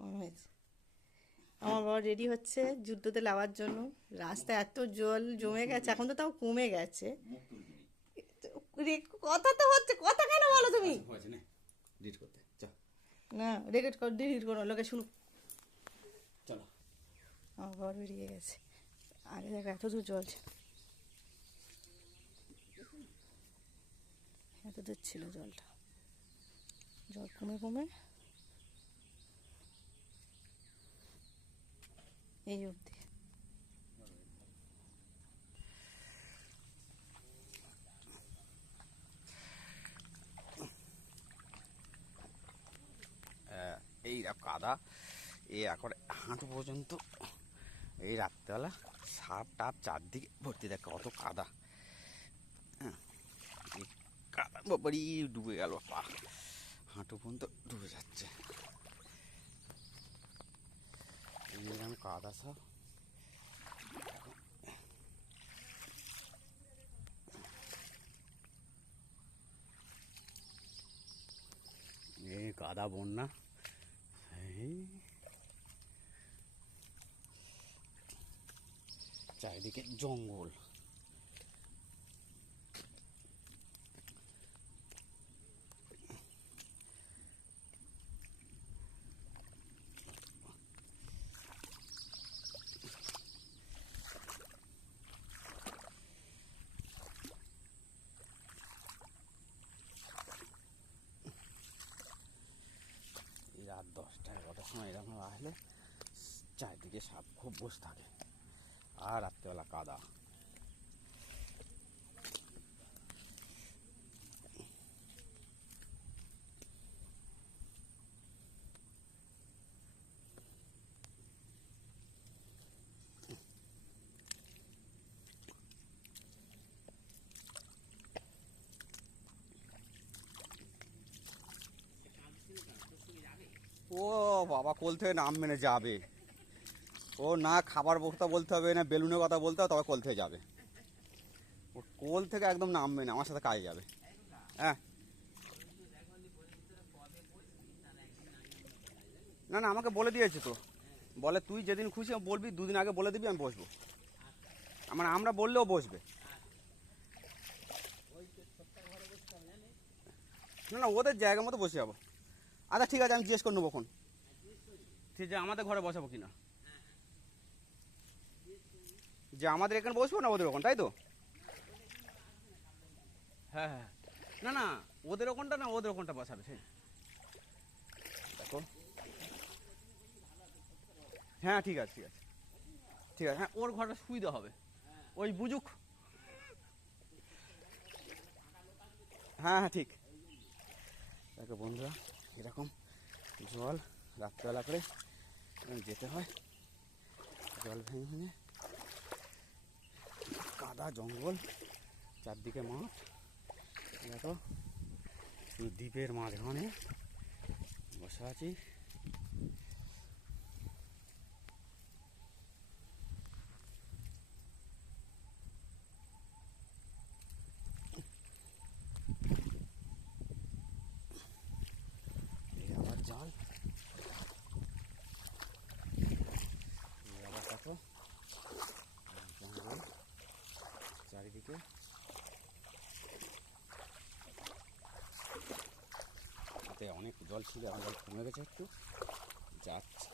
কেমন হয়েছে? আমার বাবা রেডি হচ্ছে যুদ্ধতে লাগার জন্য। রাস্তায় এত জল জমে গেছে, এখন তো তাও কমে গেছে। কথা তো হচ্ছে, কথা কেন বলো তুমি? হয়েছে না ডিট করতে চ না, রেকর্ড কর, ডিলিট করো, লোকে শুনুক। চলো। আমার বাবা বেরিয়ে গেছে। আগে দেখো এত দূর জল ছিল, এত দূর ছিল জলটা। জল কমে কমে এই অবধি। এই কাদা এই এখন হাঁটু পর্যন্ত। এই রাত্রেবেলা সাপ টাপ চারদিকে ভর্তি, দেখ কত কাদা। হ্যাঁ, এই কাদা বাবারই ডুবে গেল, পা হাঁটু পর্যন্ত ডুবে যাচ্ছে। এইরকম কাদা সব। এই কাদা বন্যা, এই চারিদিকে জঙ্গল। এই রাত 10টা 11টার সময় এরকম আসলে চারিদিকে সাপ খুব বসে থাকে, আর রাত্রেবেলা কাদা। ও বাবা, কোল থেকে নামবে না, যাবে ও। না খাবার কথা বলতে হবে, না বেলুনের কথা বলতে হবে, তবে কোল থেকে যাবে। ও কোল থেকে একদম নামবে না, আমার সাথে কাজে যাবে। হ্যাঁ, না না, আমাকে বলে দিয়েছে তো। বলে তুই যেদিন খুশি বলবি, 2 দিন আগে বলে দিবি, আমি বসবো। আমরা বললেও বসবে। না না, ওদের জায়গা মতো বসে যাবো। আচ্ছা ঠিক আছে, আমি জিজ্ঞেস করে নেবো। ঠিক আছে, আমাদের ঘরে বসাবো কিনা, যে আমাদের এখানে বসবো না ওদের ওখানে, তাই তো? হ্যাঁ হ্যাঁ, না না, ওদের ওখানটা না, ওদের ওখানটা বসাবে। ঠিক দেখো, হ্যাঁ ঠিক আছে ঠিক আছে ঠিক আছে। হ্যাঁ, ওর ঘরটা সুবিধা হবে, ওই বুঝুক। হ্যাঁ হ্যাঁ ঠিক। দেখো বন্ধুরা, এরকম জল রাত্রেবেলা করে যেতে হয়, জল ভেঙে ভেঙে, কাদা জঙ্গল, চারদিকে মাঠ। দেখো দ্বীপের মাঝখানে বসে আছি। এই আবার জল, এই আবার দেখো জঙ্গল চারিদিকে। এতে অনেক জল ছিল, এখন জল কমে গেছে একটু, যাচ্ছে।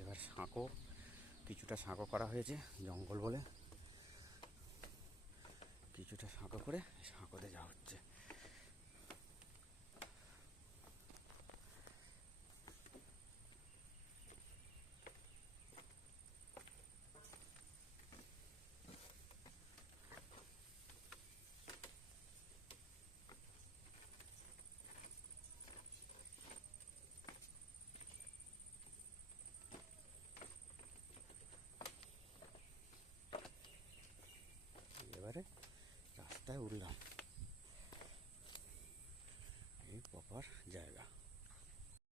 এবার সাঁকো, কিছুটা সাঁকো করা হয়েছে জঙ্গল বলে, কিছুটা সাঁকো করে সাঁকোতে যাওয়া হচ্ছে। এবারে রাস্তায় উঠলাম, এই প্রপার জায়গা।